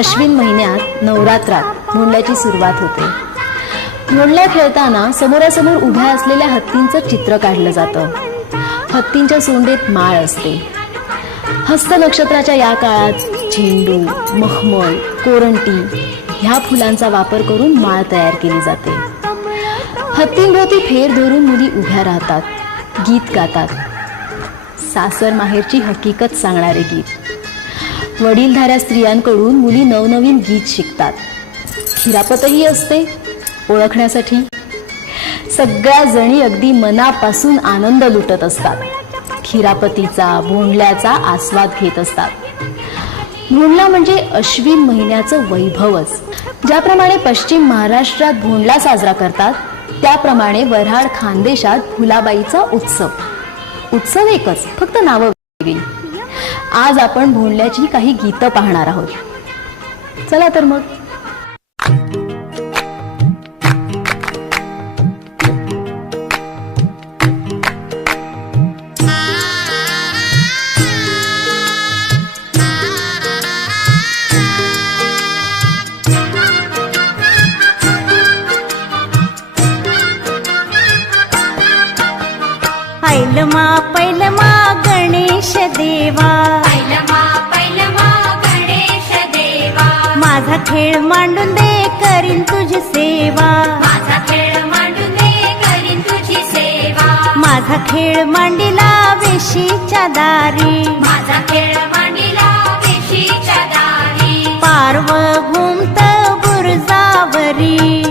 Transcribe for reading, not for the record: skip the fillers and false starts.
अश्विन महिन्यात नवरात्रात भोंडल्याची सुरुवात होते. भोंडल्या खेळताना समोरासमोर उभ्या असलेल्या हत्तींचं चित्र काढलं जातं. हत्तींच्या सोंडेत माळ असते. हस्त नक्षत्राच्या या काळात झेंडू, मखमल, कोरंटी ह्या फुलांचा वापर करून माळ तयार केली जाते. हत्तींभोवती फेर धरून मुली उभ्या राहतात, गीत गातात. सासर माहेरची हकीकत सांगणारे गीत. वडीलधाऱ्या स्त्रियांकडून मुली नवनवीन गीत शिकतात. खिरापतही असते ओळखण्यासाठी. सगळ्या जणी अगदी मनापासून आनंद लुटत असतात. खिरापतीचा, भोंडल्याचा आस्वाद घेत असतात. भोंडला म्हणजे अश्विन महिन्याचं वैभवच. ज्याप्रमाणे पश्चिम महाराष्ट्रात भोंडला साजरा करतात, त्याप्रमाणे वऱ्हाड खानदेशात फुलाबाईचा उत्सव. उत्सव एकच, फक्त नावं वेगळी. आज आपण भोंडल्याची काही गीतं पाहणार आहोत. चला तर मग. पैलमा गणेश देवा, पैलमा गणेश देवा, माझा खेळ मांडून दे करीन तुझी सेवा. माझा खेळ मांडून दे करीन तुझी सेवा. माझा खेळ मांडिला वेशीच्या दारी, माझा खेळ मांडिला वेशीच्या दारी. पारव घुमत बुरजावरी,